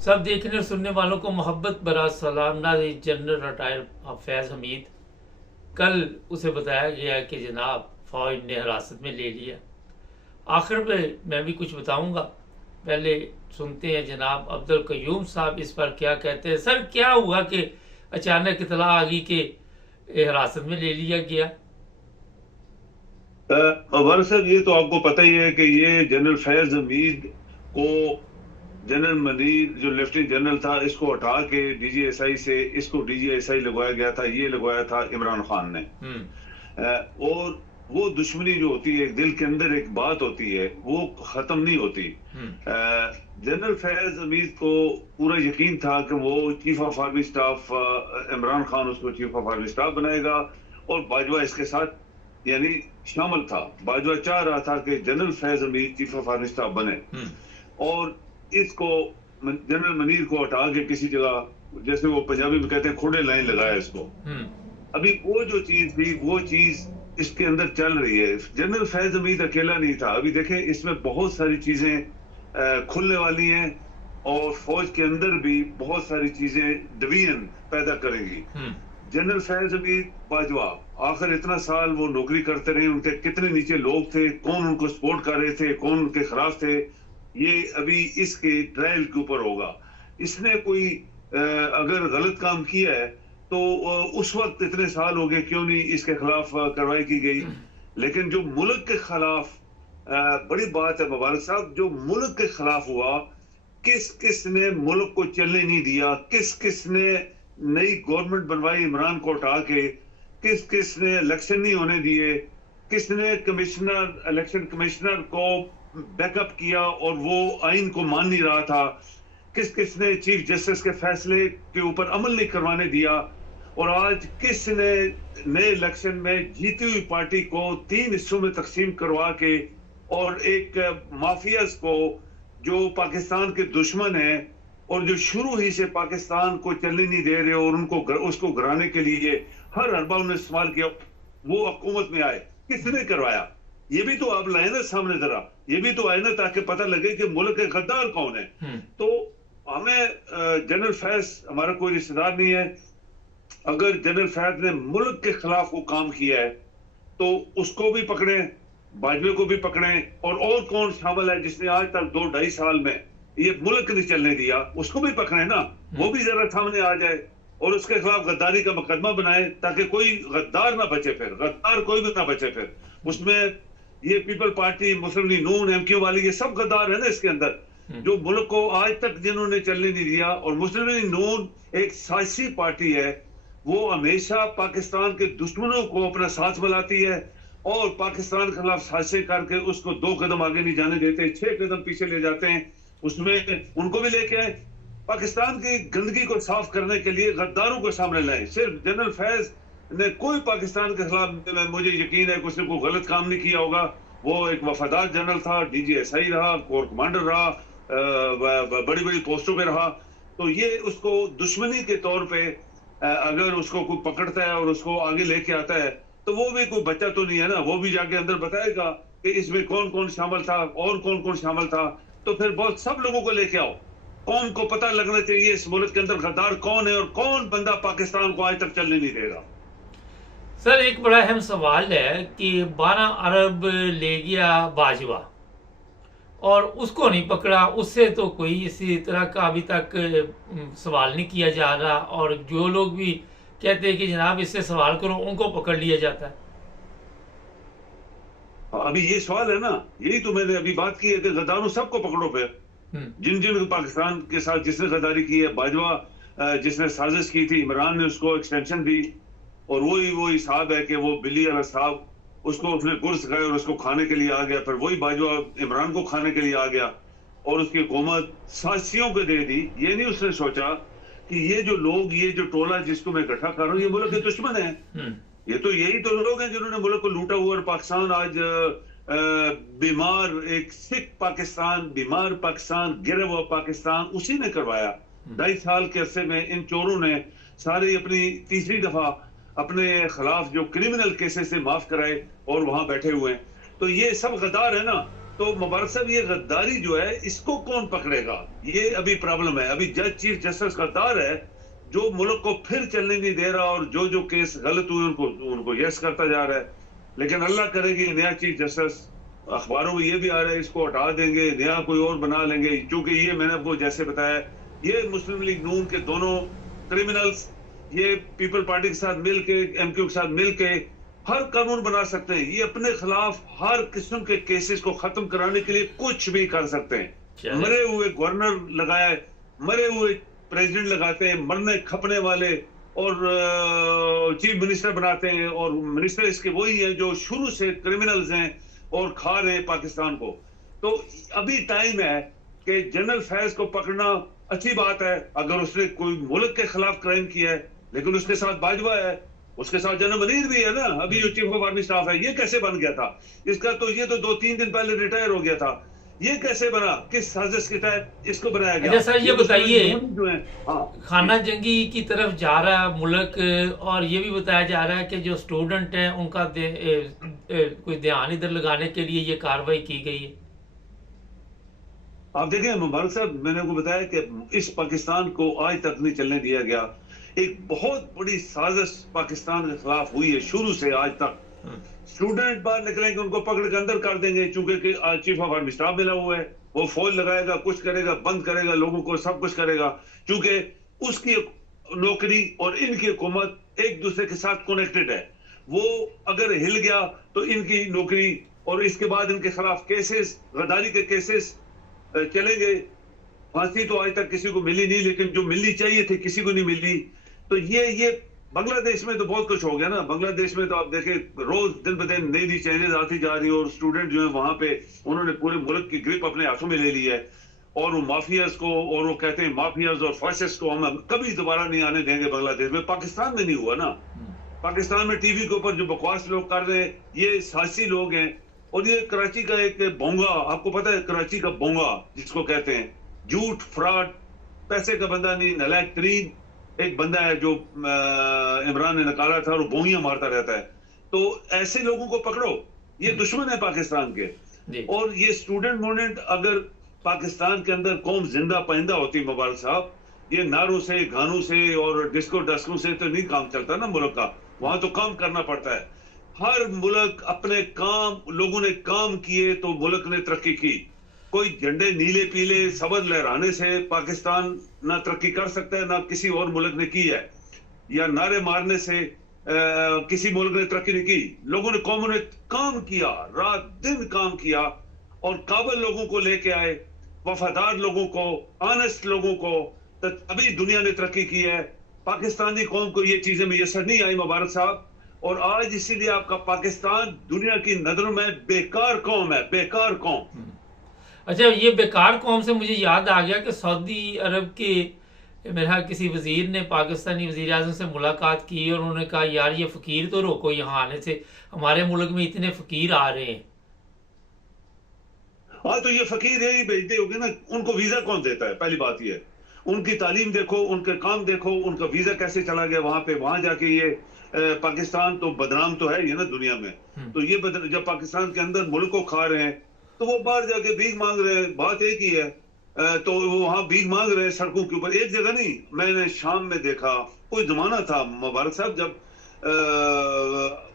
सब देखने और सुनने वालों को मोहब्बत भरा सलाम। नाज़रीन, जनरल रिटायर फैज़ हमीद, कल उसे बताया गया कि जनाब फ़ौज ने हिरासत में ले लिया। आखिर में मैं भी कुछ बताऊंगा, पहले सुनते हैं जनाब अब्दुल कयूम साहब इस पर क्या कहते हैं। सर, क्या हुआ कि अचानक इतला आ गई कि हिरासत में ले लिया गया? वार साहब, ये तो आपको पता ही है कि ये जनरल फैज हमीद को जनरल मनीर जो लेफ्टिनेंट जनरल था, इसको हटा के डीजीएसआई से इसको डीजीएसआई लगवाया गया था। ये लगवाया था इमरान खान ने। और वो दुश्मनी जो होती है, दिल के अंदर एक बात होती है, वो खत्म नहीं होती। जनरल फैज हमीद को पूरा यकीन था कि वो chief of army staff, Imran Khan उसको चीफ ऑफ आर्मी स्टाफ बनाएगा और बाजवा इसके साथ यानी शामिल था। बाजवा चाह रहा था कि general Faiz Hamid chief of army staff बने और इसको जनरल मनीर को हटा के किसी जगह, जैसे वो पंजाबी में कहते हैं, खोड़े लाइन लगाया इसको। अभी वो जो चीज थी वो चीज इसके अंदर चल रही है। जनरल फैज हमीद अकेला नहीं था। अभी देखें, इसमें बहुत सारी चीजें खुलने वाली हैं और फौज के अंदर भी बहुत सारी चीजें डिवीजन पैदा करेंगी। जनरल फैज हमीद बाजवा आखिर इतना साल वो नौकरी करते रहे, उनके कितने नीचे लोग थे, कौन उनको सपोर्ट कर रहे थे, कौन उनके खिलाफ थे, ये अभी इसके ट्रायल के ऊपर होगा। इसने कोई अगर गलत काम किया है तो उस वक्त इतने साल हो गए, क्यों नहीं इसके खिलाफ कार्रवाई की गई। लेकिन जो मुल्क के खिलाफ बड़ी बात है मुबारक साहब, जो मुल्क के खिलाफ हुआ, किस किस ने मुल्क को चलने नहीं दिया, किस किस ने नई गवर्नमेंट बनवाई इमरान को हटा के, किस किस ने इलेक्शन नहीं होने दिए, किसने कमिश्नर इलेक्शन कमिश्नर को बैकअप किया और वो आइन को मान नहीं रहा था, किस किस ने चीफ जस्टिस के फैसले के ऊपर अमल नहीं करवाने दिया, और आज किस ने नए इलेक्शन में जीती हुई पार्टी को 3 हिस्सों में तकसीम करवा के और एक माफियाज को जो पाकिस्तान के दुश्मन है और जो शुरू ही से पाकिस्तान को चलने नहीं दे रहे और उनको उसको गिराने के लिए हर हरबा उन्होंने इस्तेमाल किया, वो हुकूमत में आए। किसने करवाया? ये भी तो आप लाए ना सामने, जरा ये भी तो आए ना, ताकि पता लगे कि मुल्क के गद्दार कौन है। तो हमें जनरल फैज हमारा कोई रिश्तेदार नहीं है। अगर जनरल फैज ने मुल्क के खिलाफ वो काम किया है तो उसको भी पकड़े, बाजवे को भी पकड़े, और कौन शामिल है जिसने आज तक 2-2.5 साल में ये मुल्क नहीं चलने दिया, उसको भी पकड़े ना, वो भी जरा सामने आ जाए और उसके खिलाफ गद्दारी का मुकदमा बनाए, ताकि कोई गद्दार ना बचे, फिर गद्दार कोई भी ना बचे। फिर उसमें ये पीपल पार्टी, मुस्लिम लीग नून, एमक्यू वाली, ये सब गद्दार है ना इसके अंदर, जो मुल्क को आज तक जिन्होंने चलने नहीं दिया। और मुस्लिम लीग नून एक सियासी पार्टी है, वो हमेशा पाकिस्तान के दुश्मनों को अपना साथ मिलाती है और पाकिस्तान के खिलाफ साजिशें करके उसको 2 कदम आगे नहीं जाने देते, 6 कदम पीछे ले जाते हैं। उसमें उनको भी लेके आए, पाकिस्तान की गंदगी को साफ करने के लिए गद्दारों को सामने लाए। सिर्फ जनरल फैज ने कोई पाकिस्तान के खिलाफ, मुझे यकीन है कि उसने कोई गलत काम नहीं किया होगा। वो एक वफादार जनरल था, डीजीएसआई रहा, कोर कमांडर रहा, बड़ी बड़ी पोस्टों पे रहा। तो ये उसको दुश्मनी के तौर पे अगर उसको कोई पकड़ता है और उसको आगे लेके आता है तो वो भी कोई बच्चा तो नहीं है ना, वो भी जाके अंदर बताएगा कि इसमें कौन कौन शामिल था और कौन कौन शामिल था। तो फिर बहुत सब लोगों को लेके आओ, कौन को पता लगना चाहिए इस मुल्क के अंदर गद्दार कौन है और कौन बंदा पाकिस्तान को आज तक चलने नहीं देगा। सर, एक बड़ा अहम सवाल है कि 12 अरब ले गया बाजवा और उसको नहीं पकड़ा, उससे तो कोई इसी तरह का अभी तक सवाल नहीं किया जा रहा, और जो लोग भी कहते हैं कि जनाब इससे सवाल करो, उनको पकड़ लिया जाता है। अभी ये सवाल है ना, यही तो मैंने अभी बात की है कि गद्दारों सबको पकड़ो फिर, जिन जिन पाकिस्तान के साथ जिसने गद्दारी की है। बाजवा जिसने साजिश की थी, इमरान ने उसको एक्सटेंशन दी, और वही साहब है कि वो बिल्ली वाला साहब, उसको उसने गुर्स खाए और उसको खाने के लिए आ गया। फिर वही बाजवा इमरान को खाने के लिए आ गया और उसकी हुकूमत साजिशों को दे दी। ये नहीं उसने सोचा कि ये जो लोग, ये जो टोला जिसको मैं इकट्ठा कर रहा हूँ, ये मुल्क के दुश्मन है। ये तो यही तो लोग हैं जिन्होंने मुल्क को लूटा हुआ, और पाकिस्तान आज बीमार, एक सिक पाकिस्तान, बीमार पाकिस्तान, गिरा हुआ पाकिस्तान उसी ने करवाया। 2.5 साल के अरसे में इन चोरों ने सारे अपनी तीसरी दफा अपने खिलाफ जो क्रिमिनल केसेस से माफ कराए और वहां बैठे हुए हैं। तो ये सब गद्दार है ना, तो मुबारक साहब ये गद्दारी जो है इसको कौन पकड़ेगा, ये अभी प्रॉब्लम है। अभी जज चीफ जस्टिस गद्दार है जो मुल्क को फिर चलने नहीं दे रहा और जो जो केस गलत हुए उनको यस करता जा रहा है। लेकिन अल्लाह करेगी नया चीफ जस्टिस, अखबारों में ये भी आ रहा है इसको हटा देंगे, नया कोई और बना लेंगे, क्योंकि ये मैंने आपको जैसे बताया ये मुस्लिम लीग नून के दोनों क्रिमिनल्स ये पीपल पार्टी के साथ मिलके एमक्यू के साथ मिलके हर कानून बना सकते हैं। ये अपने खिलाफ हर किस्म के केसेस को खत्म कराने के लिए कुछ भी कर सकते हैं। मरे हुए गवर्नर लगाए, मरे हुए प्रेसिडेंट लगाते हैं, मरने खपने वाले और चीफ मिनिस्टर बनाते हैं, और मिनिस्टर इसके वही हैं जो शुरू से क्रिमिनल्स हैं और खा रहे हैं पाकिस्तान को। तो अभी टाइम है कि जनरल फैज को पकड़ना अच्छी बात है अगर उसने कोई मुल्क के खिलाफ क्राइम किया है, लेकिन उसके साथ बाजवा है, उसके साथ जनरल मनीर भी है ना, अभी जो चीफ ऑफ आर्मी स्टाफ है। ये कैसे बन गया था इसका? तो ये तो 2-3 दिन पहले रिटायर हो गया था। ये कैसे बना, किस साजिश के तहत इसको बनाया गया? अच्छा सर ये बताइए, जो है खाना जंगी की तरफ जा रहा है मुल्क, और ये भी बताया जा रहा है कि जो स्टूडेंट हैं उनका कोई ध्यान इधर लगाने के लिए ये कार्रवाई की गई है। आप देखें मुबारक साहब, मैंने आपको बताया कि इस पाकिस्तान को आज तक नहीं चलने दिया गया। एक बहुत बड़ी साजिश पाकिस्तान के खिलाफ हुई है शुरू से आज तक। स्टूडेंट बाहर निकलेंगे उनको पकड़ के अंदर कर देंगे, चूंकि चीफ ऑफ आर्मी स्टाफ मिला हुआ है, वो फौज लगाएगा, कुछ करेगा, बंद करेगा लोगों को, सब कुछ करेगा, क्योंकि उसकी नौकरी और इनकी हुकूमत एक दूसरे के साथ कनेक्टेड है। वो अगर हिल गया तो इनकी नौकरी और इसके बाद इनके खिलाफ केसेस, गद्दारी के केसेस चलेंगे। फांसी तो आज तक किसी को मिली नहीं, लेकिन जो मिलनी चाहिए थी किसी को नहीं मिली। तो ये बांग्लादेश में तो बहुत कुछ हो गया ना। बांग्लादेश में तो आप देखें रोज दिन ब दिन नई नई चेंजेस आती जा रही है, और स्टूडेंट जो है वहां पे उन्होंने पूरे मुल्क की ग्रिप अपने हाथों में ले ली है, और वो माफियाज को, और वो कहते हैं माफियाज और फासिस्ट को हम कभी दोबारा नहीं आने देंगे बांग्लादेश में। पाकिस्तान में नहीं हुआ ना, पाकिस्तान में टीवी के ऊपर जो बकवास लोग कर रहे हैं ये साहसी लोग हैं। और ये कराची का एक बोंगा, आपको पता है कराची का बोंगा जिसको कहते हैं, झूठ, फ्रॉड, पैसे का बंदा नहीं, नालायक तरीन एक बंदा है जो इमरान ने निकाला था और बोंगियां मारता रहता है। तो ऐसे लोगों को पकड़ो, ये दुश्मन है पाकिस्तान के। और ये स्टूडेंट मूवमेंट अगर पाकिस्तान के अंदर कौम जिंदा पैदा होती मुबारक साहब, ये नारों से, गानों से और डिस्को डस्कों से तो नहीं काम चलता ना मुल्क का। वहां तो काम करना पड़ता है। हर मुल्क अपने काम, लोगों ने काम किए तो मुल्क ने तरक्की की। कोई झंडे नीले पीले सबज लहराने से पाकिस्तान ना तरक्की कर सकता है, ना किसी और मुल्क ने की है, या नारे मारने से किसी मुल्क ने तरक्की नहीं की। लोगों ने, कौमों ने काम किया, रात दिन काम किया, और काबिल लोगों को लेके आए, वफादार लोगों को, ऑनेस्ट लोगों को, तभी दुनिया ने तरक्की की है। पाकिस्तानी कौम को ये चीजें मुयसर नहीं आई मुबारक साहब, और आज इसीलिए आपका पाकिस्तान दुनिया की नजरों में बेकार कौम है, बेकार कौम। अच्छा, ये बेकार कौम से मुझे याद आ गया कि सऊदी अरब के मेरा किसी वजीर ने पाकिस्तानी वजीर आज़म से मुलाकात की और उन्होंने कहा यार ये फकीर तो रोको यहाँ आने से, हमारे मुल्क में इतने फकीर आ रहे हैं। हाँ, तो ये फकीर है ही भेजते होंगे ना, उनको वीजा कौन देता है? पहली बात ये, उनकी तालीम देखो, उनके काम देखो, उनका वीजा कैसे चला गया वहां पे। वहां जाके ये पाकिस्तान तो बदनाम तो है ये ना दुनिया में। तो ये जब पाकिस्तान के अंदर मुल्क को खा रहे हैं तो वो बाहर जाके भीख मांग रहे हैं। बात एक ही है, तो वो वहां भीख मांग रहे हैं सड़कों के ऊपर। एक जगह नहीं, मैंने शाम में देखा, कोई जमाना था मुबारक साहब जब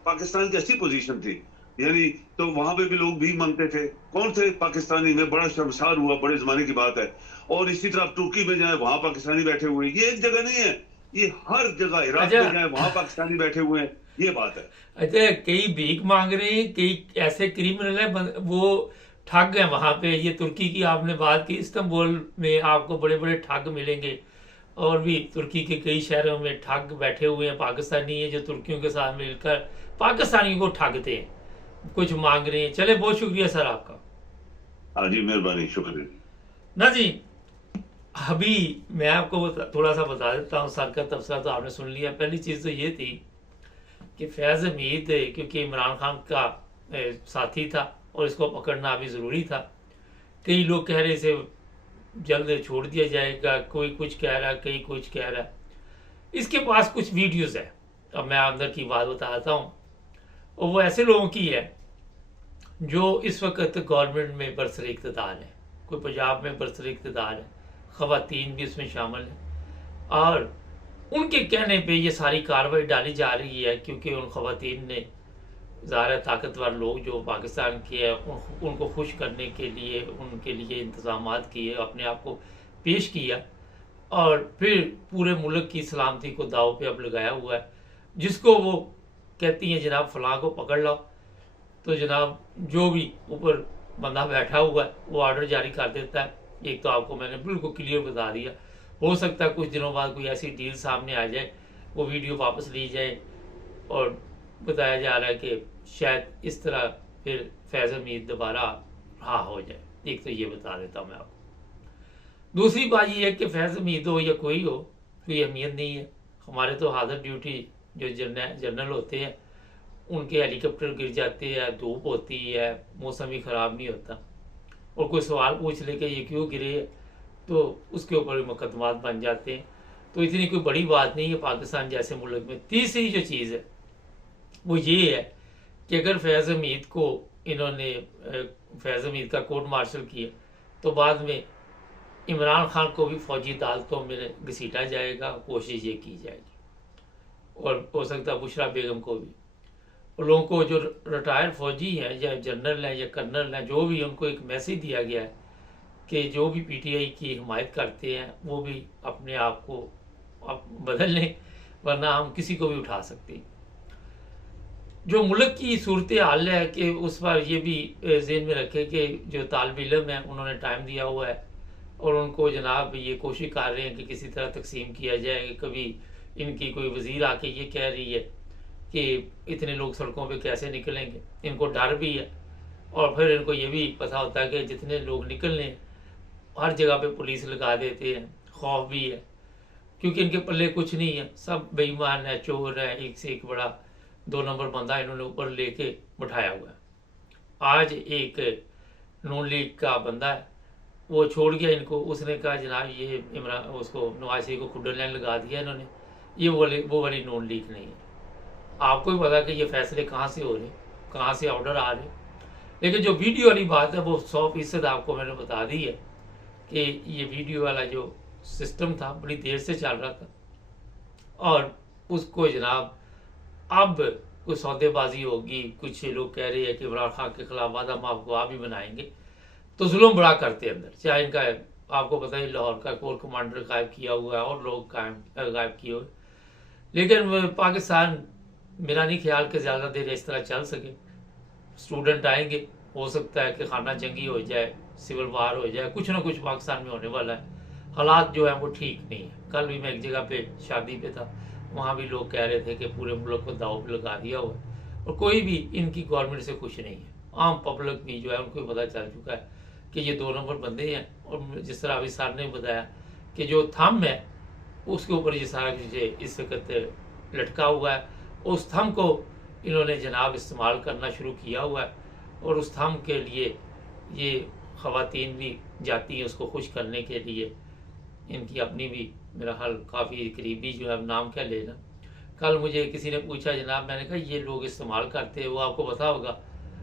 पाकिस्तान की अच्छी पोजीशन थी, यानी तो वहां पे भी लोग भीख मांगते थे। कौन थे? पाकिस्तानी। में बड़ा शर्मसार हुआ, बड़े जमाने की बात है। और इसी तरह तुर्की में जाए वहां पाकिस्तानी बैठे हुए हैं। ये एक जगह नहीं है, ये हर जगह। इराक में जाए वहां पाकिस्तानी बैठे हुए हैं, ये बात है। अच्छा, कई भीख मांग रहे हैं, कई ऐसे क्रिमिनल है वो ठग हैं वहां पे। ये तुर्की की आपने बात की, इस्तांबुल में आपको बड़े बड़े ठग मिलेंगे, और भी तुर्की के कई शहरों में ठग बैठे हुए हैं पाकिस्तानी है जो तुर्कियों के साथ मिलकर पाकिस्तानियों को ठगते हैं, कुछ मांग रहे हैं। चले, बहुत शुक्रिया सर आपका। हाँ जी, मेहरबानी, शुक्रिया ना जी। अभी मैं आपको थोड़ा सा बता देता हूँ, सर का तबसरा तो आपने सुन लिया। पहली चीज़ तो ये थी कि फैज़ हमीद क्योंकि इमरान खान का साथी था और इसको पकड़ना अभी ज़रूरी था। कई लोग कह रहे इसे जल्द छोड़ दिया जाएगा, कोई कुछ कह रहा है, कई कुछ कह रहा है। इसके पास कुछ वीडियोज़ है, अब मैं अंदर की बात बताता हूँ, और वो ऐसे लोगों की है जो इस वक्त गवर्नमेंट में बरसर इक़्तिदार है, कोई पंजाब में बरसर इक़्तिदार है, ख़वातीन भी उसमें शामिल हैं, और उनके कहने पे ये सारी कार्रवाई डाली जा रही है, क्योंकि उन ख़वातीन ने ज़ाहिर ताकतवर लोग जो पाकिस्तान के हैं उनको खुश करने के लिए उनके लिए इंतज़ामात किए, अपने आप को पेश किया, और फिर पूरे मुल्क की सलामती को दाव पे अब लगाया हुआ है। जिसको वो कहती हैं जनाब फ़लाँ को पकड़ लो, तो जनाब जो भी ऊपर बंदा बैठा हुआ है वो ऑर्डर जारी कर देता है। एक तो आपको मैंने बिल्कुल क्लियर बता दिया। हो सकता है कुछ दिनों बाद कोई ऐसी डील सामने आ जाए, वो वीडियो वापस ली जाए, और बताया जा रहा है कि शायद इस तरह फिर फैज़ हमीद दोबारा रहा हो जाए। एक तो ये बता देता हूँ मैं आपको। दूसरी बात ये है कि फैज़ हमीद हो या कोई हो, कोई अहमियत नहीं है। हमारे तो हाजिर ड्यूटी जो जनरल होते हैं उनके हेलीकॉप्टर गिर जाते हैं, धूप होती है, मौसम भी ख़राब नहीं होता, और कोई सवाल पूछ ले कि ये क्यों गिरे, तो उसके ऊपर मुकदमात बन जाते हैं। तो इतनी कोई बड़ी बात नहीं है पाकिस्तान जैसे मुल्क में। तीसरी जो चीज़ है वो ये है कि अगर फैज़ हमीद को इन्होंने फैज़ हमीद का कोर्ट मार्शल किया, तो बाद में इमरान खान को भी फौजी अदालतों में घसीटा जाएगा, कोशिश ये की जाएगी, और हो सकता है बुशरा बेगम को भी। और लोगों को जो रिटायर्ड फौजी हैं या जनरल हैं या कर्नल हैं, जो भी, उनको एक मैसेज दिया गया है कि जो भी पीटीआई की हिमायत करते हैं वो भी अपने आप को बदल लें, वरना हम किसी को भी उठा सकते हैं। जो मुल्क की सूरत हाल है कि उस पर ये भी ज़हन में रखे कि जो तालिब इल्म है उन्होंने टाइम दिया हुआ है, और उनको जनाब ये कोशिश कर रहे हैं कि किसी तरह तकसीम किया जाए। कभी इनकी कोई वज़ीर आके ये कह रही है कि इतने लोग सड़कों पे कैसे निकलेंगे, इनको डर भी है, और फिर इनको ये भी पता होता है कि जितने लोग निकलने हर जगह पे पुलिस लगा देते हैं, खौफ भी है, क्योंकि इनके पल्ले कुछ नहीं है, सब बेईमान है, चोर है, एक से एक बड़ा 2 नंबर बंदा इन्होंने ऊपर लेके बैठाया हुआ है। आज एक नून लीग का बंदा है, वो छोड़ गया इनको, उसने कहा जनाब ये इमरान उसको नवाज शरीफ को खुडर लाइन लगा दिया इन्होंने, ये वो वाली नून लीग नहीं है। आपको भी पता कि ये फैसले कहाँ से हो रहे, कहाँ से ऑर्डर आ रहे। लेकिन जो वीडियो वाली बात है वो 100% आपको मैंने बता दी है कि ये वीडियो वाला जो सिस्टम था बड़ी देर से चल रहा था, और उसको जनाब अब कोई सौदेबाजी होगी। कुछ लोग कह रहे हैं कि इमरान खान के खिलाफ वादा माफ गवाह भी बनाएंगे, तो जुल्म बड़ा करते अंदर। चाहे इनका आपको पता ही लाहौर का कोर कमांडर गायब किया हुआ है और लोग गायब किए हुए, लेकिन पाकिस्तान मेरा नहीं ख्याल कि ज़्यादा देर इस तरह चल सके। स्टूडेंट आएंगे, हो सकता है कि खाना जंगी हो जाए, सिविल वार हो जाए, कुछ ना कुछ पाकिस्तान में होने वाला है। हालात जो है वो ठीक नहीं है। कल भी मैं एक जगह पे शादी पे था, वहाँ भी लोग कह रहे थे कि पूरे मुल्क को दाव पे लगा दिया हुआ है, और कोई भी इनकी गवर्नमेंट से खुश नहीं है। आम पब्लिक भी जो है उनको भी पता चल चुका है कि ये 2 नंबर बंदे हैं, और जिस तरह अभी सर ने बताया कि जो थंब है उसके ऊपर ये सारा कुछ इस वक्त लटका हुआ है, उस थंब को इन्होंने जनाब इस्तेमाल करना शुरू किया हुआ है, और उस थंब के लिए ये ख़वातीन भी जाती हैं उसको खुश करने के लिए। इनकी अपनी भी मेरा हाल काफ़ी करीबी जो है, नाम क्या लेना। कल मुझे किसी ने पूछा जनाब, मैंने कहा ये लोग इस्तेमाल करते हैं, वो आपको पता होगा,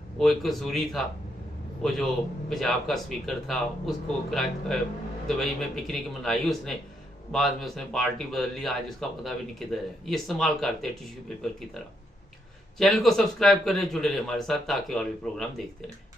वो एक कसूरी था, वो जो पंजाब का स्पीकर था, उसको दुबई में पिकनिक मनाई उसने, बाद में उसने पार्टी बदल ली, आज उसका पता भी नहीं किधर है। ये इस्तेमाल करते हैं टिश्यू पेपर की तरह। चैनल को सब्सक्राइब करें, जुड़े रहे हमारे साथ, ताकि और भी प्रोग्राम देखते रहें।